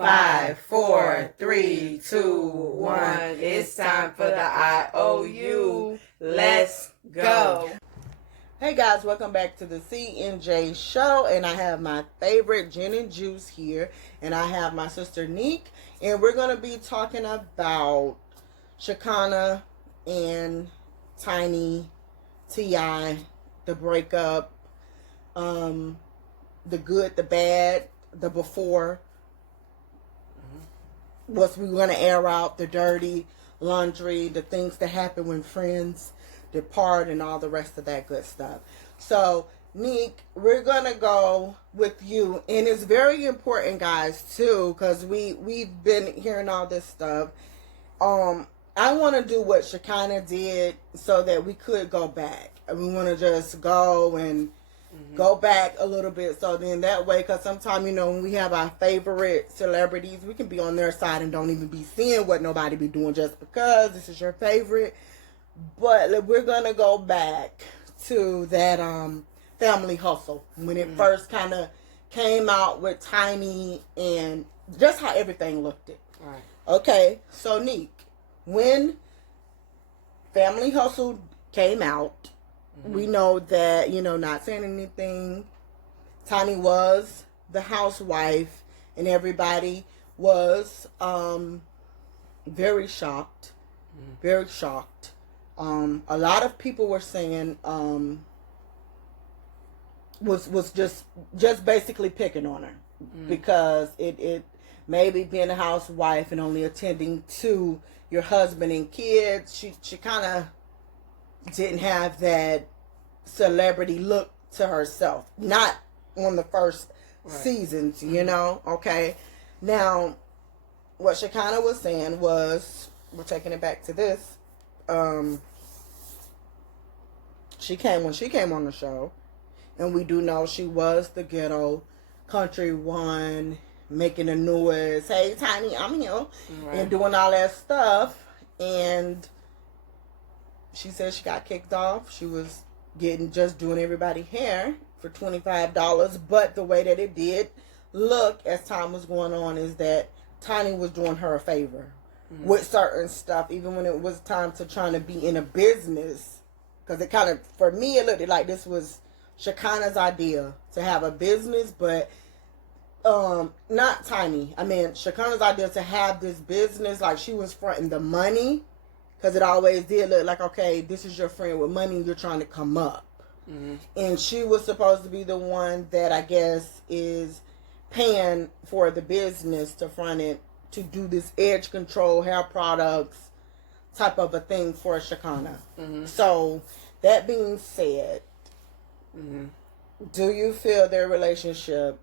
5, 4, 3, 2, 1. It's time for the IOU. Let's go. Hey guys, welcome back to the CNJ show, and I have my favorite gin and juice here, and I have my sister Neek, and we're going to be talking about Shekinah and Tiny, T.I., the breakup, the good, the bad, the before, what we're going to air out, the dirty laundry, the things that happen when friends depart, and all the rest of that good stuff. So, Neek, we're going to go with you, and it's very important, guys, too, because we've been hearing all this stuff. I want to do what Shekinah did so that we could go back. We want to just go and go back a little bit, so then that way, because sometimes, you know, when we have our favorite celebrities, we can be on their side and don't even be seeing what nobody be doing just because this is your favorite. But we're gonna go back to that family hustle when it first kind of came out with Tiny and just how everything looked. Right. Okay, so Neek, when Family Hustle came out, we know that, you know, not saying anything, Tiny was the housewife, and everybody was very shocked. Very shocked. A lot of people were saying was just basically picking on her because it maybe being a housewife and only attending to your husband and kids, she kind of didn't have that celebrity look to herself. Not on the first seasons, you know. Okay, now what Shekinah was saying was, we're taking it back to this. When she came on the show, and we do know she was the ghetto country one, making the noise, hey Tiny, I'm here, and doing all that stuff. And she said she got kicked off. She was just doing everybody's hair for $25, but the way that it did look as time was going on is that Tiny was doing her a favor with certain stuff, even when it was time to trying to be in a business. Because it kind of, for me, it looked like this was Shekinah's idea to have a business, but not Tiny. I mean, Shekinah's idea to have this business, like she was fronting the money, because it always did look like, okay, this is your friend with money, you're trying to come up. And she was supposed to be the one that I guess is paying for the business to front it, to do this edge control hair products type of a thing for Shekinah. So, that being said, do you feel their relationship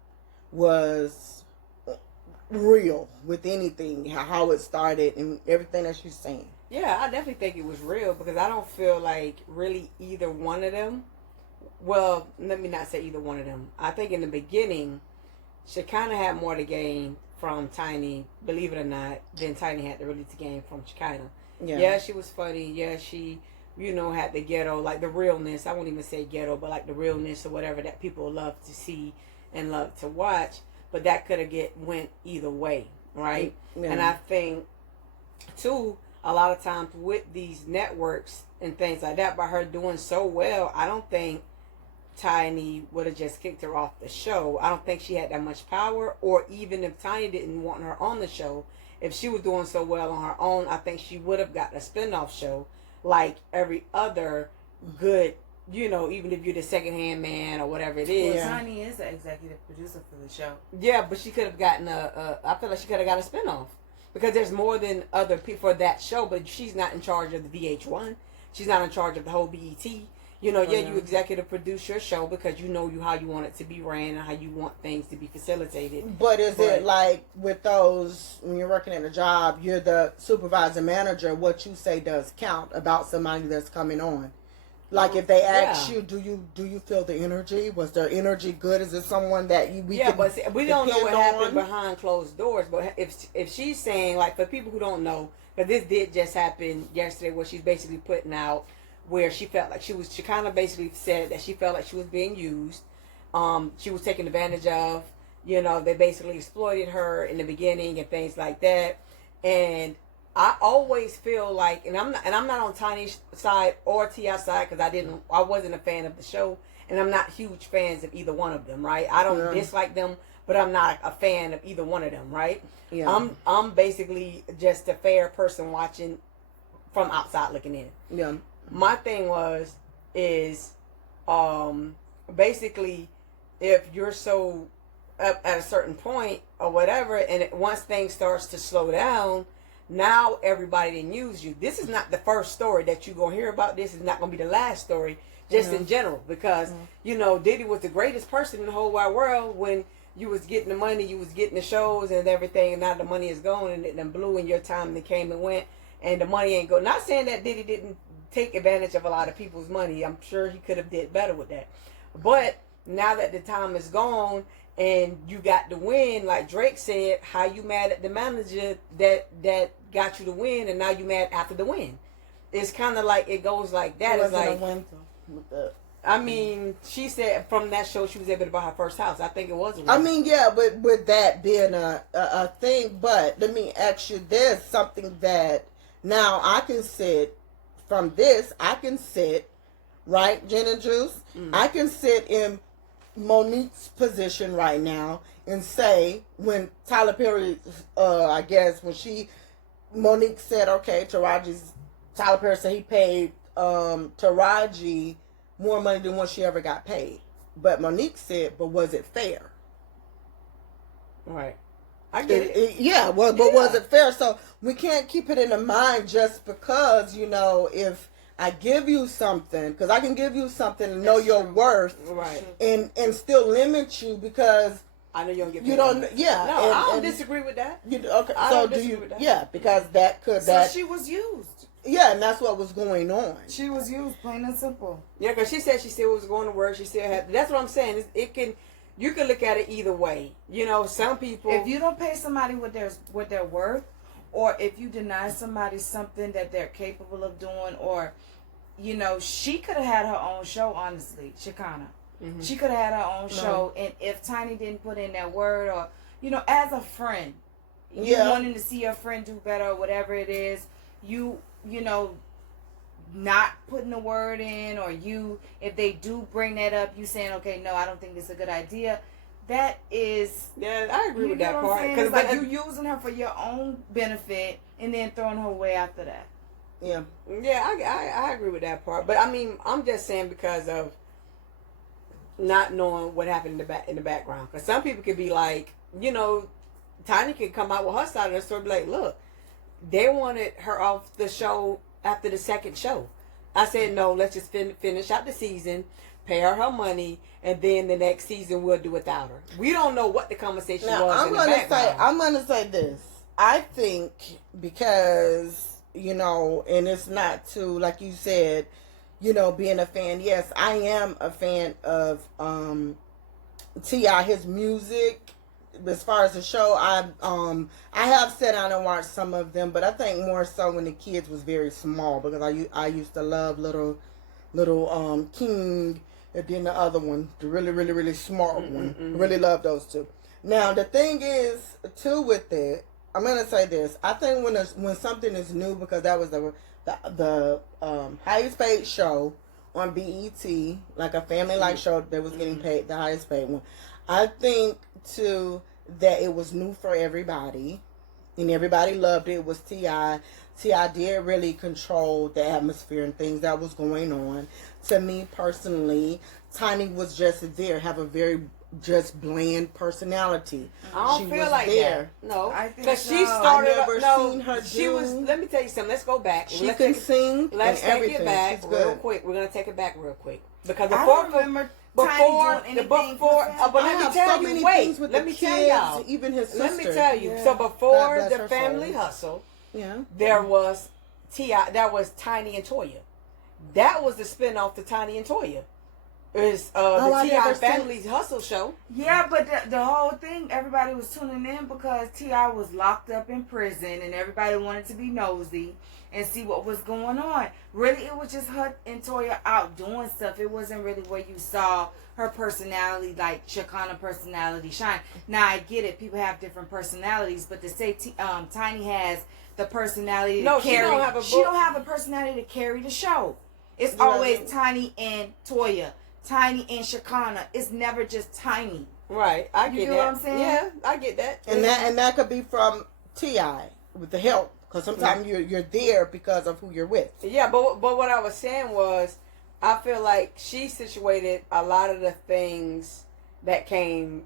was real with anything, how it started and everything that she's saying? Yeah, I definitely think it was real, because I don't feel like really either one of them, well, let me not say either one of them. I think in the beginning, Shekinah had more to gain from Tiny, believe it or not, than Tiny had to really to gain from Shekinah. Yeah, she was funny. Yeah, she, you know, had the ghetto, like the realness. I won't even say ghetto, but like the realness or whatever that people love to see and love to watch. But that could have went either way, right? Yeah. And I think, too, a lot of times with these networks and things like that, by her doing so well, I don't think Tiny would have just kicked her off the show. I don't think she had that much power, or even if Tiny didn't want her on the show, if she was doing so well on her own, I think she would have got a spinoff show like every other good, you know, even if you're the second-hand man or whatever it is. Well, Tiny is the executive producer for the show. Yeah, but she could have gotten I feel like she could have got a spinoff, because there's more than other people for that show, but she's not in charge of the VH1. She's not in charge of the whole BET. You know, yeah, you executive produce your show because you know how you want it to be ran and how you want things to be facilitated. But is it like with those, when you're working at a job, you're the supervisor manager, what you say does count about somebody that's coming on? Like if they ask you, do you feel the energy? Was their energy good? Is it someone that we but see, we don't know what happened behind closed doors. But if she's saying, like, for people who don't know, because this did just happen yesterday, where she's basically putting out where she felt like she kind of basically said that she felt like she was being used. She was taken advantage of. You know, they basically exploited her in the beginning and things like that. And I always feel like, and I'm not on Tiny's side or T.I.'s side because I wasn't a fan of the show, and I'm not huge fans of either one of them, right? I don't dislike them, but I'm not a fan of either one of them, right? Yeah. I'm basically just a fair person watching from outside looking in. Yeah. My thing is basically if you're so up at a certain point or whatever, and once things starts to slow down, now everybody didn't use you. This is not the first story that you're going to hear about. This is not going to be the last story, just in general, because, you know, Diddy was the greatest person in the whole wide world when you was getting the money, you was getting the shows and everything, and now the money is gone, and it done blew in your time, and it came and went, and the money ain't go. Not saying that Diddy didn't take advantage of a lot of people's money. I'm sure he could have did better with that. But now that the time is gone and you got the win, like Drake said, how you mad at the manager that got you the win, and now you mad after the win? It's kind of like it goes like that. It's like, I mean, she said from that show she was able to buy her first house. I think it was a win. I mean, yeah, but with that being a thing, but let me ask you, there's something that now I can sit from this, I can sit, right, Gin and Juice? I can sit in Monique's position right now and say, when Tyler Perry, I guess, Monique said, okay, Tyler Perry said he paid Taraji more money than what she ever got paid. But Monique said, but was it fair? Right. I get it. Yeah, well, but was it fair? So we can't keep it in the mind just because, you know, if I give you something, because I can give you something and know your worth, right, and still limit you because I know you don't get paid. You don't, yeah. No, I don't disagree with that. Okay, I so don't do disagree you? with that. Yeah, because So she was used. Yeah, and that's what was going on. She was used, plain and simple. Yeah, because she said she still was going to work. She still had. That's what I'm saying. You can look at it either way. You know, some people. If you don't pay somebody what they're worth, or if you deny somebody something that they're capable of doing, or, you know, she could have had her own show. Honestly, Shekinah, she could have had her own show, and if Tiny didn't put in that word, or, you know, as a friend, you wanting to see your friend do better, or whatever it is, you know, not putting the word in, or if they do bring that up, you saying, okay, no, I don't think this is a good idea. That is, yeah, I agree with that part. Because like you using her for your own benefit and then throwing her away after that. Yeah, I agree with that part. But I mean, I'm just saying because of not knowing what happened in the background. Because some people could be like, you know, Tiny could come out with her side of the story, be like, look, they wanted her off the show after the second show. I said, no, let's just finish out the season, pay her money, and then the next season we'll do without her. We don't know what the conversation was in the background. I'm going to say this. I think because, you know, and it's not to, like you said, you know, being a fan. Yes, I am a fan of T.I., his music. As far as the show, I have sat down and watched some of them, but I think more so when the kids was very small, because I used to love little King, and then the other one, the really, really, really smart one. Really love those two. Now the thing is too with it, I'm gonna say this. I think when something is new, because that was the highest paid show on BET, like a family show that was getting paid, the highest paid one. I think too that it was new for everybody, and everybody loved it. It was T.I. T.I. did really control the atmosphere and things that was going on. To me personally, Tiny was just there, have a very just bland personality. I don't feel like there. That. No, because she started. I never seen her she was. Let me tell you something. Let's go back. She can sing. Let's take everything. It back She's real good. quick. We're gonna take it back real quick because I don't remember. But let me tell you, wait, let me tell y'all, even his sister. Let me tell you, so before the family hustle, there was T.I., that was Tiny and Toya. That was the spinoff to Tiny and Toya. It's I the never T.I. seen- Family's Hustle Show. Yeah, but the whole thing, everybody was tuning in because T.I. was locked up in prison and everybody wanted to be nosy and see what was going on. Really, it was just her and Toya out doing stuff. It wasn't really where you saw her personality, like Shekinah personality shine. Now, I get it. People have different personalities, but to say Tiny has the personality to she carry... don't have a She don't have a personality to carry the show. It's always Tiny and Toya. Tiny and Shekinah. It's never just Tiny. Right, I get You that. know what I'm saying? Yeah, I get that. And that could be from T.I. with the help, because sometimes you're there because of who you're with. Yeah, but what I was saying was, I feel like she situated a lot of the things that came,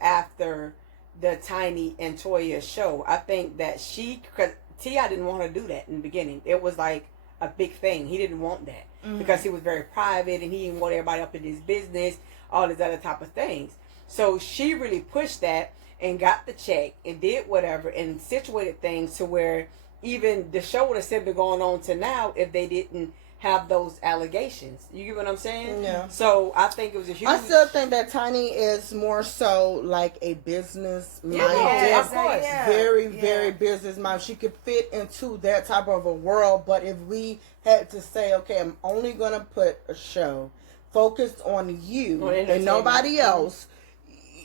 after the Tiny and Toya show. I think that because T.I. didn't want to do that in the beginning. It was like a big thing. He didn't want that because he was very private and he didn't want everybody up in his business, all these other type of things. So she really pushed that and got the check and did whatever and situated things to where even the show would have still been going on to now if they didn't have those allegations. You get what I'm saying? Yeah. So I think it was a huge... I still think that Tiny is more so like a business minded. Yeah, of course. Very business minded. She could fit into that type of a world, but if we had to say, okay, I'm only going to put a show focused on you and nobody else,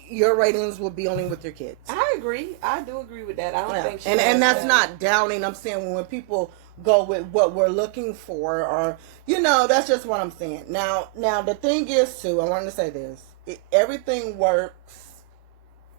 your ratings would be only with your kids. I agree. I do agree with that. I don't think she and that's not downing. I'm saying when people go with what we're looking for, or that's just what I'm saying. Now the thing is too, I wanted to say this: everything works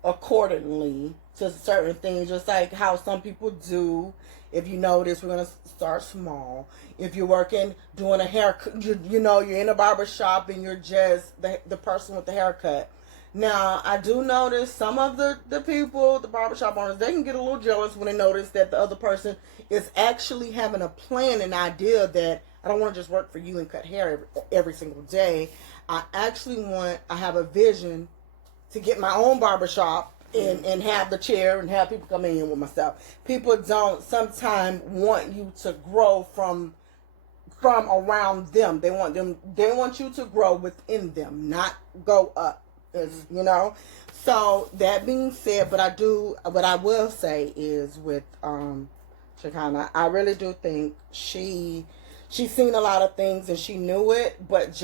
accordingly to certain things, just like how some people do. If you notice, we're gonna start small. If you're working doing a haircut, you're in a barber shop and you're just the person with the haircut. Now, I do notice some of the people, the barbershop owners, they can get a little jealous when they notice that the other person is actually having a plan, an idea that I don't want to just work for you and cut hair every single day. I have a vision to get my own barbershop and have the chair and have people come in with myself. People don't sometimes want you to grow from around them. They want you to grow within them, not go up. So that being said, what I will say is with Shekinah, I really do think she's seen a lot of things and she knew it, but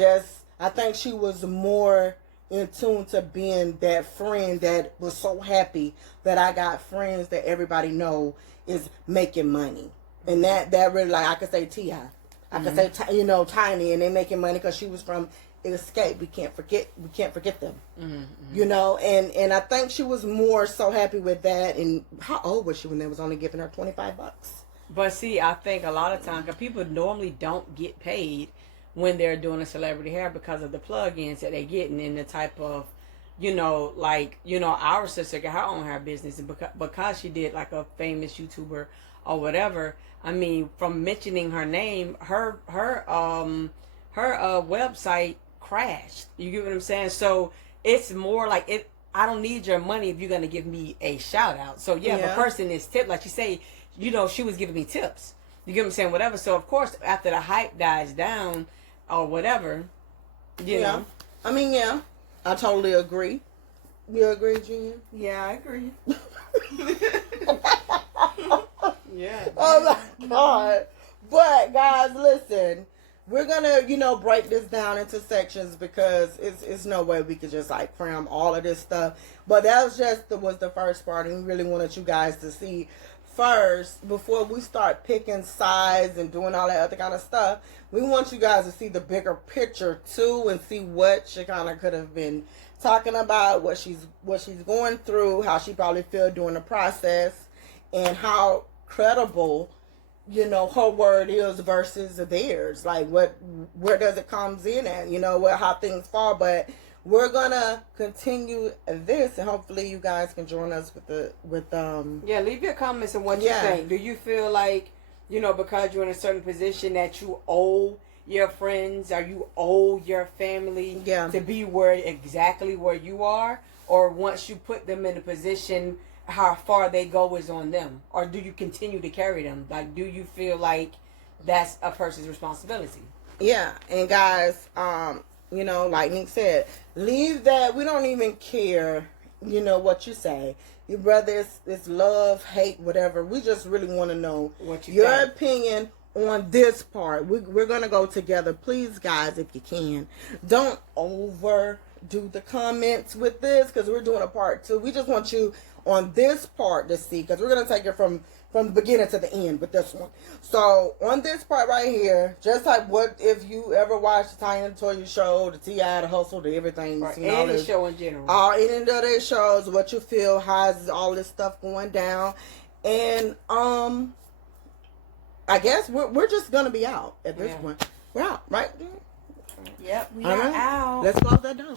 I think she was more in tune to being that friend that was so happy that I got friends that everybody know is making money, and that really, like, I could say T.I. I could say Tiny, and they making money because she was from Escape. We can't forget them. And I think she was more so happy with that. And how old was she when they was only giving her $25? But see, I think a lot of times, because people normally don't get paid when they're doing a celebrity hair because of the plug-ins that they're getting and the type of, our sister got her own hair business, and because she did like a famous YouTuber or whatever. I mean, from mentioning her name, her website crashed. You get what I'm saying? So it's more like it. I don't need your money if you're gonna give me a shout out. So if a person is tipped, like you say, she was giving me tips. You get what I'm saying? Whatever. So of course, after the hype dies down or whatever, you know. I mean, I totally agree. You agree, Jen? Yeah, I agree. Yeah. Oh my God. But guys, listen. We're gonna, break this down into sections because it's no way we could just like cram all of this stuff. But that was the first part, and we really wanted you guys to see first before we start picking sides and doing all that other kind of stuff. We want you guys to see the bigger picture too, and see what Shekinah could have been talking about, what she's going through, how she probably feel during the process, and how credible her word is versus theirs. Like where does it comes in at? How things fall. But we're gonna continue this, and hopefully you guys can join us with leave your comments on what you think. Do you feel like because you're in a certain position that you owe your friends or you owe your family to be exactly where you are, or once you put them in a position, how far they go is on them? Or do you continue to carry them? Like, do you feel like that's a person's responsibility? Yeah. And guys, You know, like Nick said, leave that. We don't even care, you know, what you say. Whether it's love, hate, whatever. We just really want to know what your think. opinion on this part. We're going to go together. Please, guys, if you can, don't overdo the comments with this, because we're doing a part 2. We just want you on this part to see, because we're going to take it from the beginning to the end with this one. So on this part right here, just like what if you ever watched the Tiny Toya show, the T.I., the Hustle, the everything, Or you know, any show in general. Any of their shows, what you feel, how's all this stuff going down, and I guess we're just gonna be out at this point. We're out, right? Yep, we all are right. out. Let's close that door.